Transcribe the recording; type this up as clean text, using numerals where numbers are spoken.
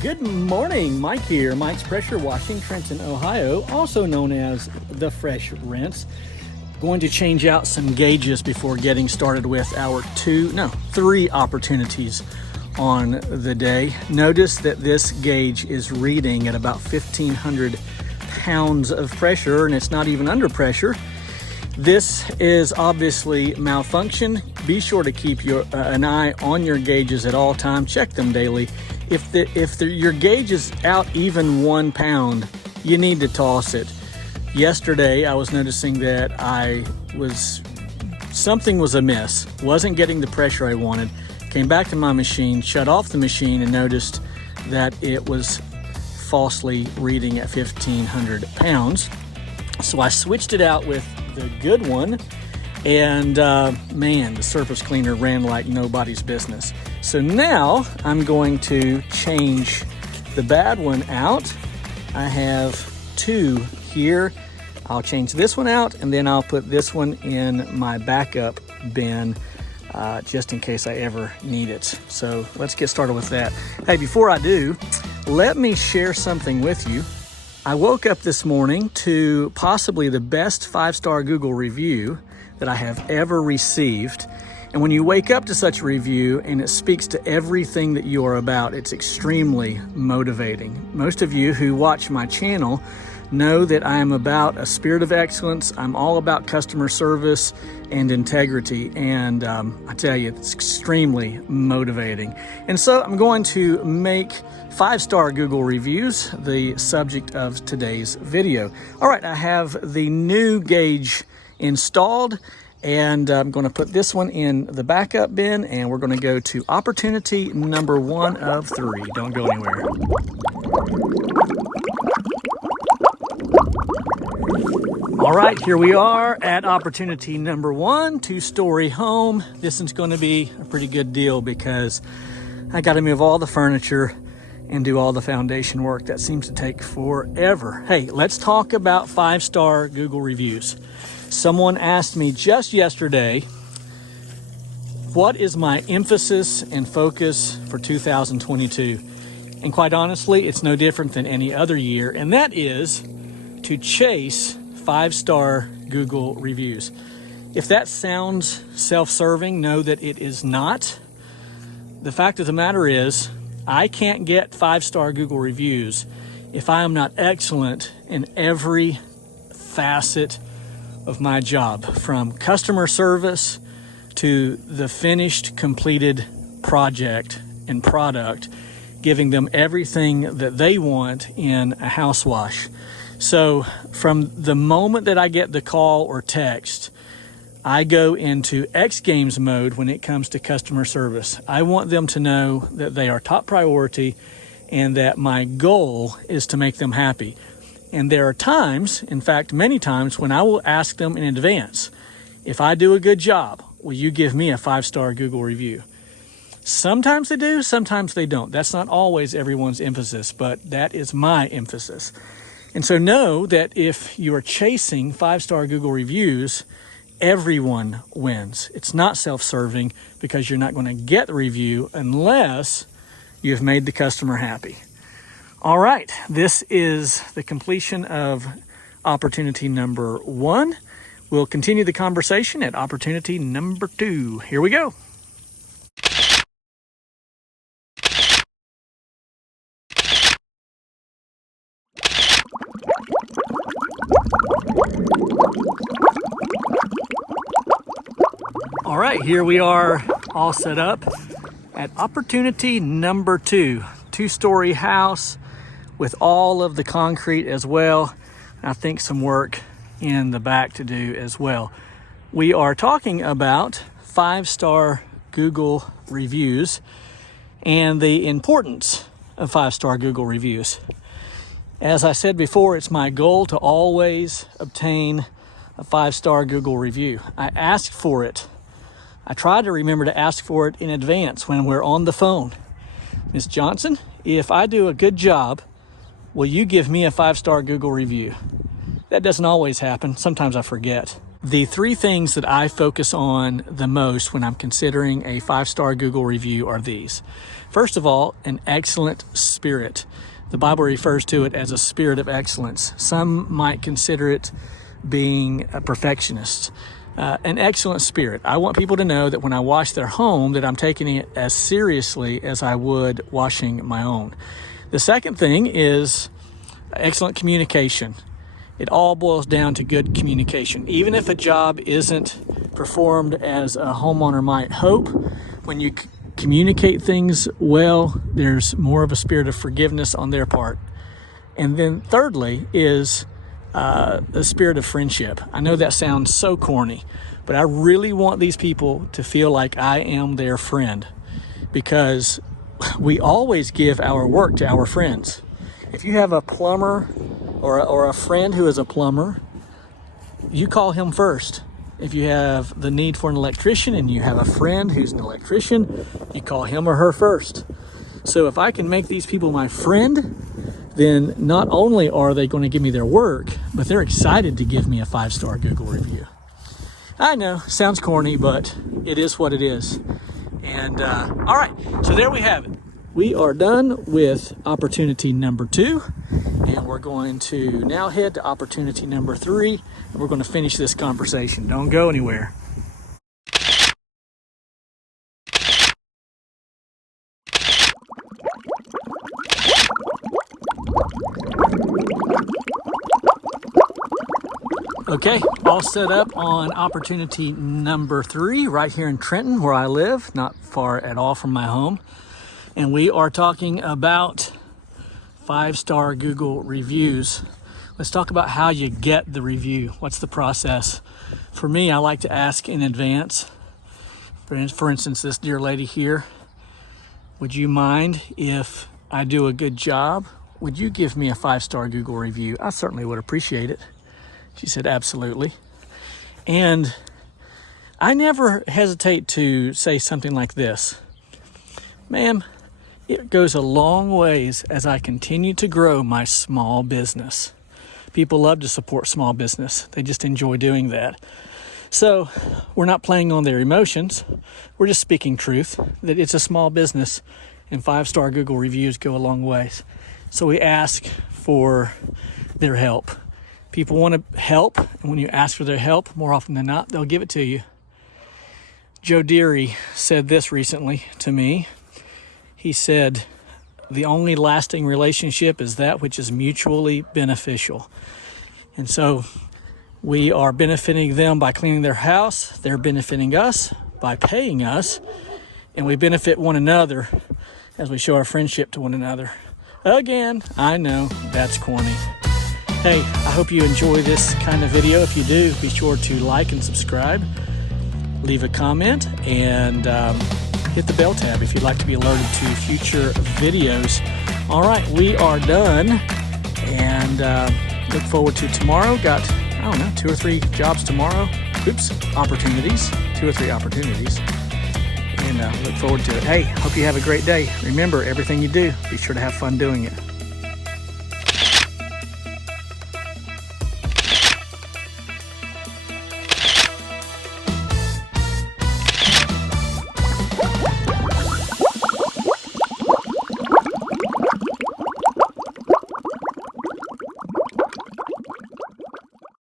Good morning, Mike here. Mike's Pressure Washing, Trenton, Ohio, also known as the Fresh Rinse. Going to change out some gauges before getting started with our three opportunities on the day. Notice that this gauge is reading at about 1,500 pounds of pressure, and it's not even under pressure. This is obviously malfunction. Be sure to keep an eye on your gauges at all times. Check them daily. If your gauge is out even 1 pound, you need to toss it. Yesterday, I was noticing that something was amiss. Wasn't getting the pressure I wanted. Came back to my machine, shut off the machine, and noticed that it was falsely reading at 1,500 pounds. So I switched it out with the good one, and man, the surface cleaner ran like nobody's business. So now I'm going to change the bad one out. I have two here. I'll change this one out, and then I'll put this one in my backup bin just in case I ever need it. So let's get started with that. Hey, before I do, let me share something with you. I woke up this morning to possibly the best 5-star Google review that I have ever received. And when you wake up to such a review and it speaks to everything that you are about, it's extremely motivating. Most of you who watch my channel know that I am about a spirit of excellence. I'm all about customer service and integrity. And I tell you, it's extremely motivating. And so I'm going to make 5-star Google reviews the subject of today's video. All right, I have the new gauge installed, and I'm going to put this one in the backup bin, and we're going to go to opportunity number 1 of 3. Don't go anywhere. All right, here we are at opportunity number 1, 2-story home. This is going to be a pretty good deal because I got to move all the furniture and do all the foundation work. That seems to take forever. Hey, let's talk about 5-star Google reviews. Someone asked me just yesterday, what is my emphasis and focus for 2022? And quite honestly, it's no different than any other year, and that is to chase 5-star Google reviews. If that sounds self-serving, know that it is not. The fact of the matter is, I can't get 5-star Google reviews if I am not excellent in every facet of my job, from customer service to the finished, completed project and product, giving them everything that they want in a house wash. So from the moment that I get the call or text, I go into X Games mode when it comes to customer service. I want them to know that they are top priority and that my goal is to make them happy. And there are times, in fact, many times, when I will ask them in advance, if I do a good job, will you give me a 5-star Google review? Sometimes they do, sometimes they don't. That's not always everyone's emphasis, but that is my emphasis. And so know that if you are chasing 5-star Google reviews, everyone wins. It's not self-serving because you're not going to get the review unless you've made the customer happy. All right, this is the completion of opportunity number 1. We'll continue the conversation at opportunity number 2. Here we go. All right, here we are all set up at opportunity number 2. 2-story house with all of the concrete as well. I think some work in the back to do as well. We are talking about 5-star Google reviews and the importance of 5-star Google reviews. As I said before, it's my goal to always obtain a 5-star Google review. I ask for it. I try to remember to ask for it in advance when we're on the phone. Ms. Johnson, if I do a good job, will you give me a 5-star Google review? That doesn't always happen. Sometimes I forget. The three things that I focus on the most when I'm considering a 5-star Google review are these. First of all, an excellent spirit. The Bible refers to it as a spirit of excellence. Some might consider it being a perfectionist. An excellent spirit. I want people to know that when I wash their home, that I'm taking it as seriously as I would washing my own. The second thing is excellent communication. It all boils down to good communication. Even if a job isn't performed as a homeowner might hope, when you communicate things well, there's more of a spirit of forgiveness on their part. And then thirdly is the spirit of friendship. I know that sounds so corny, but I really want these people to feel like I am their friend, because we always give our work to our friends. If you have a plumber or a friend who is a plumber, you call him first. If you have the need for an electrician and you have a friend who's an electrician, you call him or her first. So if I can make these people my friend, then not only are they going to give me their work, but they're excited to give me a 5-star Google review. I know, sounds corny, but it is what it is. And all right, so there we have it. We are done with opportunity number 2, and we're going to now head to opportunity number 3, and we're going to finish this conversation. Don't go anywhere. Okay, all set up on opportunity number 3 right here in Trenton, where I live, not far at all from my home. And we are talking about 5-star Google reviews. Let's talk about how you get the review. What's the process? For me, I like to ask in advance. For instance, this dear lady here, would you mind if I do a good job? Would you give me a 5-star Google review? I certainly would appreciate it. She said, absolutely. And I never hesitate to say something like this. Ma'am, it goes a long ways as I continue to grow my small business. People love to support small business. They just enjoy doing that. So we're not playing on their emotions. We're just speaking truth, that it's a small business and 5-star Google reviews go a long ways. So we ask for their help. People want to help, and when you ask for their help, more often than not, they'll give it to you. Joe Deary said this recently to me. He said, the only lasting relationship is that which is mutually beneficial. And so we are benefiting them by cleaning their house. They're benefiting us by paying us. And we benefit one another as we show our friendship to one another. Again, I know that's corny. Hey, I hope you enjoy this kind of video. If you do, be sure to like and subscribe, leave a comment, and hit the bell tab if you'd like to be alerted to future videos. All right, we are done, and look forward to tomorrow. Got, I don't know, 2 or 3 jobs tomorrow. Opportunities, 2 or 3 opportunities, and look forward to it. Hey, hope you have a great day. Remember, everything you do, be sure to have fun doing it.